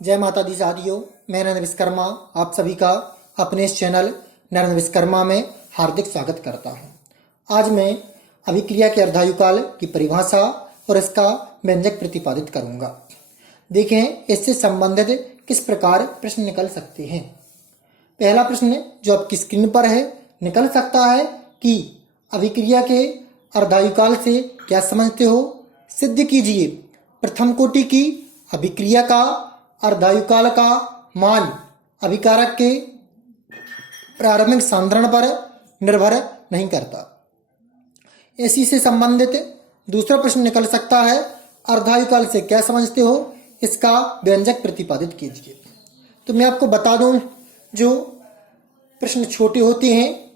जय माता दी साथियों, मैं नरेंद्र विश्वकर्मा आप सभी का अपने इस चैनल नरेंद्र विश्वकर्मा में हार्दिक स्वागत करता हूं। आज मैं अभिक्रिया के अर्धायुकाल की परिभाषा और इसका व्यंजक प्रतिपादित करूंगा। देखें इससे संबंधित किस प्रकार प्रश्न निकल सकते हैं। पहला प्रश्न जो आपकी स्क्रीन पर है निकल सकता है कि अभिक्रिया के अर्धायुकाल से क्या समझते हो। सिद्ध कीजिए प्रथम कोटि की अभिक्रिया का अर्धायुकाल का मान अभिकारक के प्रारंभिक सांद्रण पर निर्भर नहीं करता। इसी से संबंधित दूसरा प्रश्न निकल सकता है, अर्धायुकाल से क्या समझते हो, इसका व्यंजक प्रतिपादित कीजिए। तो मैं आपको बता दूं, जो प्रश्न छोटे होते हैं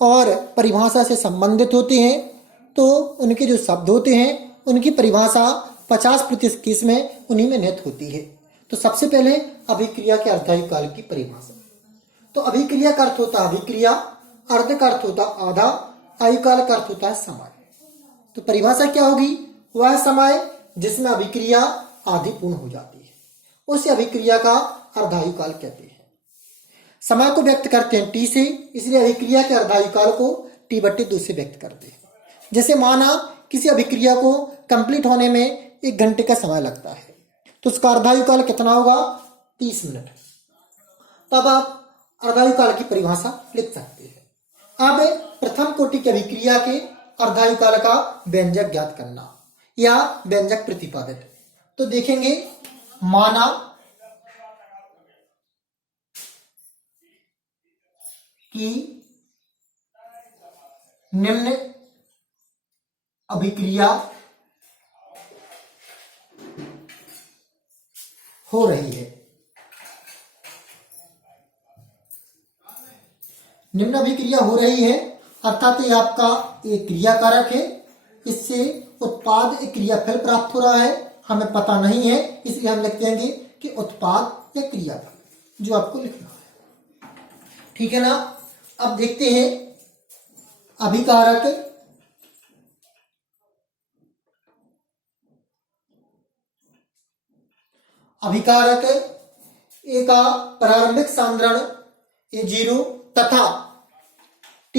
और परिभाषा से संबंधित होते हैं तो उनके जो शब्द होते हैं उनकी परिभाषा 50% केस में उन्हीं में निहित होती है। तो सबसे पहले अभिक्रिया के अर्धायुकाल की परिभाषा। तो अभिक्रिया का अर्थ होता है अभिक्रिया, अर्ध का अर्थ होता है आधा, आयुकाल का अर्थ होता है समय। तो परिभाषा क्या होगी, वह समय जिसमें अभिक्रिया आधी पूर्ण हो जाती है उसे अभिक्रिया का अर्धायुकाल कहते हैं। समय को व्यक्त करते हैं टी से, इसलिए अभिक्रिया के अर्धायुकाल को T/2 से व्यक्त करते हैं। जैसे माना किसी अभिक्रिया को कंप्लीट होने में 1 घंटे का समय लगता है तो उसका अर्धायुकाल कितना होगा, 30 मिनट। तब आप अर्धायुकाल की परिभाषा लिख सकते हैं। अब प्रथम कोटि की अभिक्रिया के अर्धायुकाल का व्यंजक ज्ञात करना या व्यंजक प्रतिपादित। तो देखेंगे, माना कि निम्न अभिक्रिया हो रही है। निम्न अभिक्रिया हो रही है अर्थात ये आपका एक क्रिया कारक है, इससे उत्पाद एक क्रियाफल प्राप्त हो रहा है, हमें पता नहीं है इसलिए हम लिख देंगे कि उत्पाद या क्रियाफल, जो आपको लिखना है। ठीक है ना। अब देखते हैं अभिकारक अभिकारक ए का प्रारंभिक सांद्रण A0 तथा T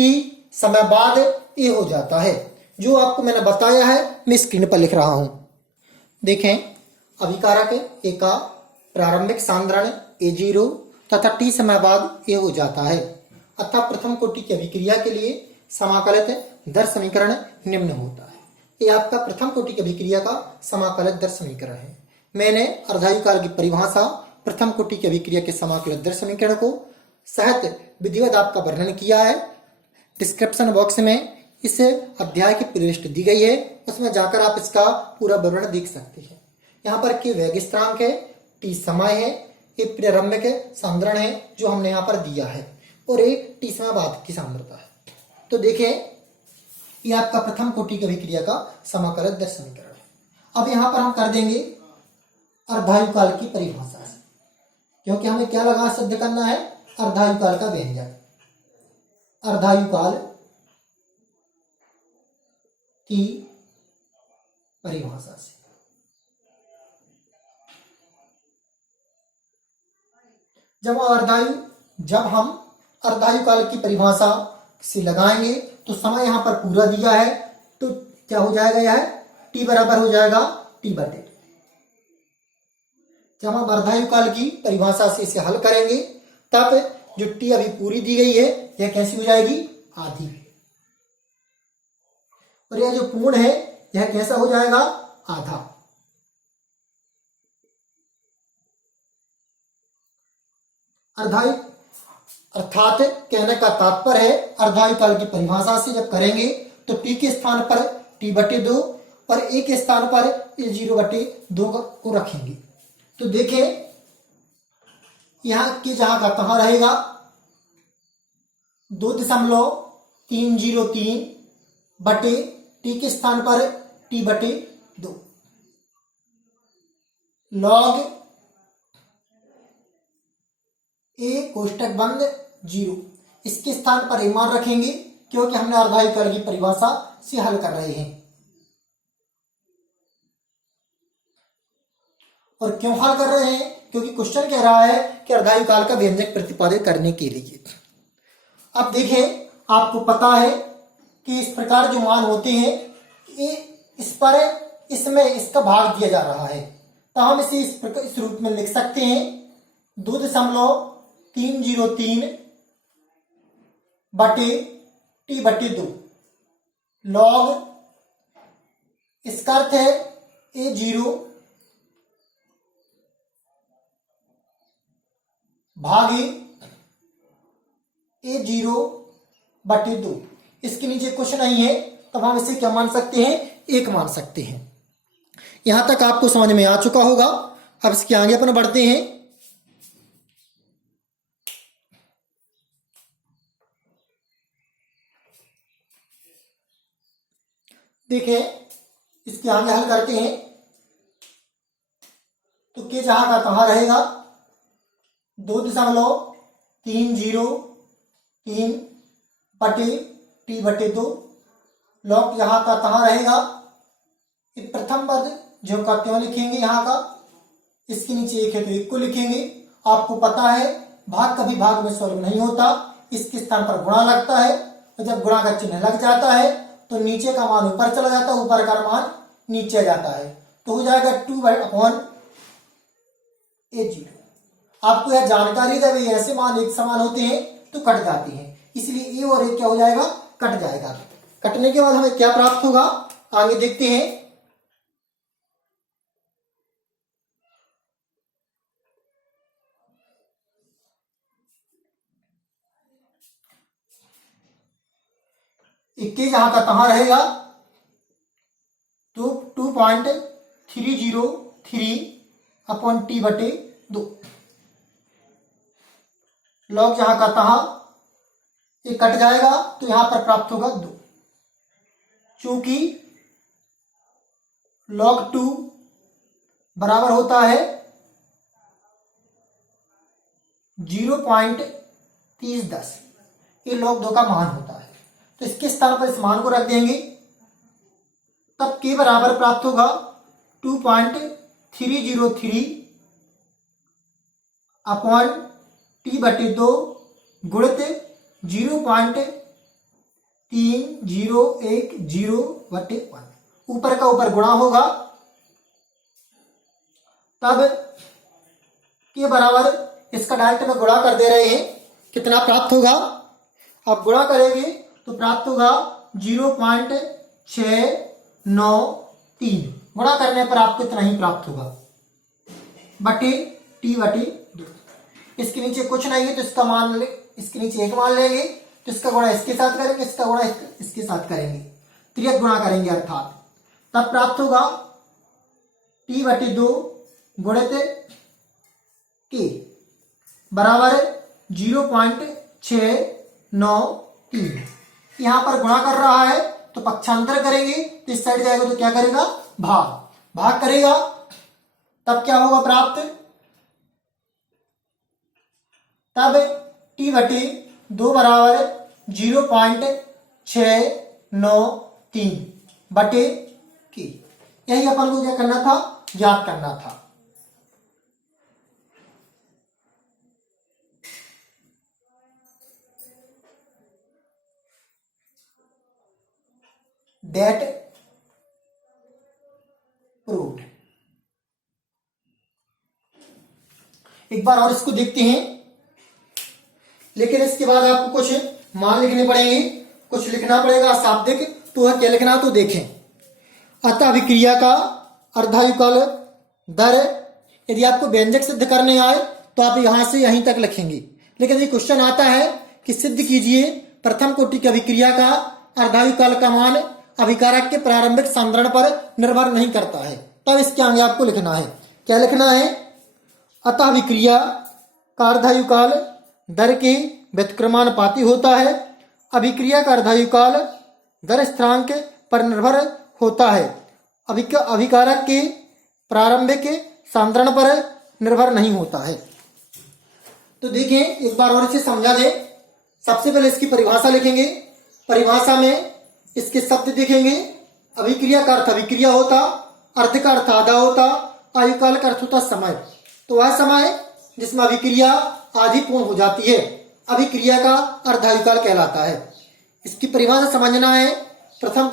समय बाद A हो जाता है, जो आपको मैंने बताया है, मैं स्क्रीन पर लिख रहा हूं। देखें, अभिकारक ए का प्रारंभिक सांद्रण A0 तथा T समय बाद A हो जाता है, अतः प्रथम कोटि की अभिक्रिया के लिए समाकलित दर समीकरण निम्न होता है। ये आपका प्रथम कोटि की अभिक्रिया का समाकलित दर समीकरण है। मैंने अर्धायुकाल की परिभाषा, प्रथम कोटि की अभिक्रिया के समाकलित दर समीकरण को सहित विधिवत आपका वर्णन किया है। डिस्क्रिप्शन बॉक्स में इस अध्याय की प्लेलिस्ट दी गई है, उसमें जाकर आप इसका पूरा विवरण देख सकते हैं। यहाँ पर के वेग स्थिरांक है, टी समय है, ये प्रारंभिक सांद्रण है जो हमने यहाँ पर दिया है, और एक टी समय बाद की सांद्रता है। तो देखें, ये आपका प्रथम कोटि की अभिक्रिया का समाकलित दर समीकरण है। अब यहाँ पर हम कर देंगे अर्धायुकाल की परिभाषा से, क्योंकि हमें क्या लगा सिद्ध करना है, अर्धायुकाल का व्यंजक। अर्धायुकाल की परिभाषा से जब हम अर्धायुकाल की परिभाषा से लगाएंगे तो समय यहां पर पूरा दिया है, तो क्या हो जाएगा, यह टी बराबर हो जाएगा T/2। जब हम अर्धायुकाल की परिभाषा से इसे हल करेंगे तब जो टी अभी पूरी दी गई है यह कैसी हो जाएगी, आधी, और यह जो पूर्ण है यह कैसा हो जाएगा, आधा। अर्थात कहने का तात्पर्य है, अर्धायुकाल की परिभाषा से जब करेंगे तो टी के स्थान पर T/2 और ए के स्थान पर A0/2 को रखेंगे। तो देखें, यहां के जहां का कहां रहेगा, 2.303 बटे टी के स्थान पर T/2 लॉग ए कोष्टक बंद 0, इसके स्थान पर ए मान रखेंगे क्योंकि हमने अर्धायुकाल की परिभाषा से हल कर रहे हैं। और क्यों हल कर रहे हैं? क्योंकि क्वेश्चन कह रहा है कि अर्धायु काल का व्यंजक प्रतिपादित करने के लिए। अब देखें, आपको पता है कि इस प्रकार जो मान होते हैं ये इस पर इसमें इसका भाग दिया जा रहा है, तो हम इसे इस रूप में लिख सकते हैं 2.303 बटे टी बटे 2 लॉग, इसका अर्थ है A0 भागे A0 बटे 2। इसके नीचे कुछ नहीं है, तब हम इसे क्या मान सकते हैं? 1 मान सकते हैं। यहां तक आपको समझ में आ चुका होगा। अब इसके आगे अपन बढ़ते हैं। देखिए, इसके आगे हल करते हैं तो के जहां का तहां रहेगा 2.303 बटे टी बटे 2 लॉग जहां का तहां रहेगा। प्रथम पद जो का त्यों लिखेंगे यहाँ का, इसके नीचे 1 है तो 1 को लिखेंगे। आपको पता है भाग कभी भाग में सॉल्व नहीं होता, इसके स्थान पर गुणा लगता है, और जब गुणा का चिन्ह लग जाता है तो नीचे का मान ऊपर चला जाता है, ऊपर का मान नीचे जाता है, तो हो जाएगा 2/A0। आपको यह जानकारी जब ऐसे मान एक समान होते हैं तो कट जाते हैं, इसलिए ए और ए क्या हो जाएगा? कट जाएगा। कटने के बाद हमें क्या प्राप्त होगा आगे देखते हैं। इक्कीस जहां का तहां रहेगा तो 2.303 अपॉन टी बटे 2 लॉग जहां का तहां ये कट जाएगा तो यहां पर प्राप्त होगा 2। चूंकि log 2 बराबर होता है 0.3010, ये log 2 का मान होता है, तो इसके स्थान पर इस मान को रख देंगे, तब के बराबर प्राप्त होगा 2.303 अपॉन टी बटे 2 गुणित 0.3010 बटे 1। ऊपर का ऊपर गुणा होगा, तब के बराबर इसका डायरेक्ट में गुणा कर दे रहे हैं, कितना प्राप्त होगा? आप गुणा करेंगे तो प्राप्त होगा 0.693। गुणा करने पर आपको इतना ही प्राप्त होगा बटे टी बटे 2। इसके नीचे कुछ नहीं है तो इसका मान इसके नीचे 1 मान लेंगे, तो इसका गुणा इसके साथ करेंगे, इसका गुणा इसके साथ करेंगे, त्रियक गुणा करेंगे अर्थात, तब प्राप्त होगा टी बटे 2 गुणित के बराबर 0.693। यहां पर गुणा कर रहा है तो पक्षांतर करेंगे, तो इस साइड जाएगा तो क्या करेगा? भाग करेगा, तब क्या होगा प्राप्त? तब टी बटे 2 बराबर 0.693 बटे के। यही अपन को क्या करना था? ज्ञात करना था। That proved। एक बार और इसको देखते हैं, लेकिन इसके बाद आपको कुछ मान लिखने पड़ेंगे, कुछ लिखना पड़ेगा शाब्दिक, तो वह क्या लिखना तो देखें। अतः अभिक्रिया का अर्धायुकाल दर, यदि आपको व्यंजक सिद्ध करने आए तो आप यहां से यहीं तक लिखेंगे, लेकिन ये क्वेश्चन आता है कि सिद्ध कीजिए प्रथम कोटि की अभिक्रिया का अर्धायुकाल का मान अभिकारक के प्रारंभिक सांद्रण पर निर्भर नहीं करता है, तब इसके आगे आपको लिखना है। क्या लिखना है? अतः अभिक्रिया का अर्धायुकाल दर के व्युत्क्रमानुपाती होता है। अभिक्रिया का अर्धायुकाल दर स्थिरांक पर निर्भर होता है, अभिकारक के प्रारंभिक सांद्रण पर निर्भर नहीं होता है। तो देखें, एक बार और इसे समझा दें। सबसे पहले इसकी परिभाषा लिखेंगे, परिभाषा में इसके शब्द देखेंगे। अभिक्रिया का अर्थ अभिक्रिया होता, अर्ध का अर्थ आधा होता, आयुकाल का अर्थ होता है समय। तो वह समय जिसमें अभिक्रिया आधी पूर्ण हो जाती है, अभिक्रिया का अर्धायुकाल कहलाता है। इसकी परिभाषा समझना है, प्रथम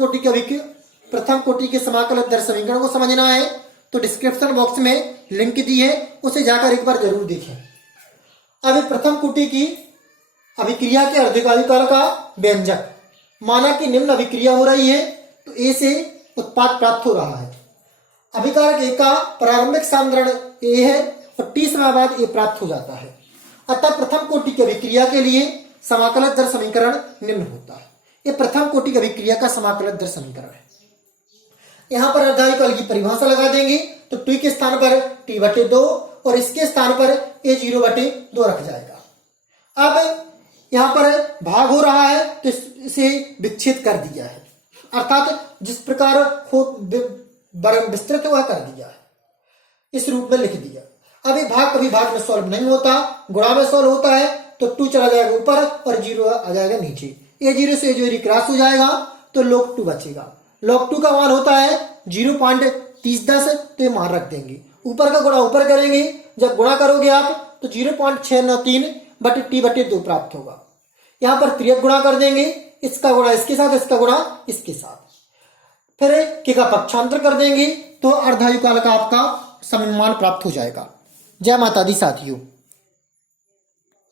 कोटि के समाकल दर समीकरण को समझना है तो डिस्क्रिप्शन बॉक्स में लिंक दी है, उसे जाकर एक बार जरूर देखें। अब प्रथम कोटि की अभिक्रिया के अर्धायुकाल का व्यंजक, माना कि निम्न अभिक्रिया हो रही है तो ए से उत्पाद प्राप्त हो रहा है। अभिकारक ए का प्रारंभिक सान्द्रण ए है और टी समय बाद ए प्राप्त हो जाता है। अतः प्रथम कोटि की अभिक्रिया के लिए समाकलन दर समीकरण निम्न होता है। ये प्रथम कोटि की अभिक्रिया का समाकलन दर समीकरण है। यहाँ पर अर्धायुकाल की परिभाषा लगा देंगे तो टी के स्थान पर t/2 और इसके स्थान पर a0/2 रख जाएगा। अब यहाँ पर भाग हो रहा है तो इसे विच्छेद कर दिया है, अर्थात जिस प्रकार विस्तृत हुआ कर दिया है, इस रूप में लिख दिया। अब ये भाग कभी भाग में सॉल्व नहीं होता, गुणा में सॉल्व होता है तो 2 चला जाएगा ऊपर और 0 आ जाएगा नीचे। a0 से a0 क्रॉस हो जाएगा तो log 2 बचेगा। log 2 का मान होता है 0.3010, तो ये मान रख देंगे। ऊपर का गुणा ऊपर करेंगे, जब गुणा करोगे आप तो 0.693 बटे t/2 प्राप्त होगा। यहाँ पर त्रियक गुणा कर देंगे, इसका गुणा इसके साथ, इसका गुणा इसके साथ, फिर के का पक्षांतर कर देंगे तो अर्धायुकाल का आपका सममान प्राप्त हो जाएगा। जय माता दी साथियों।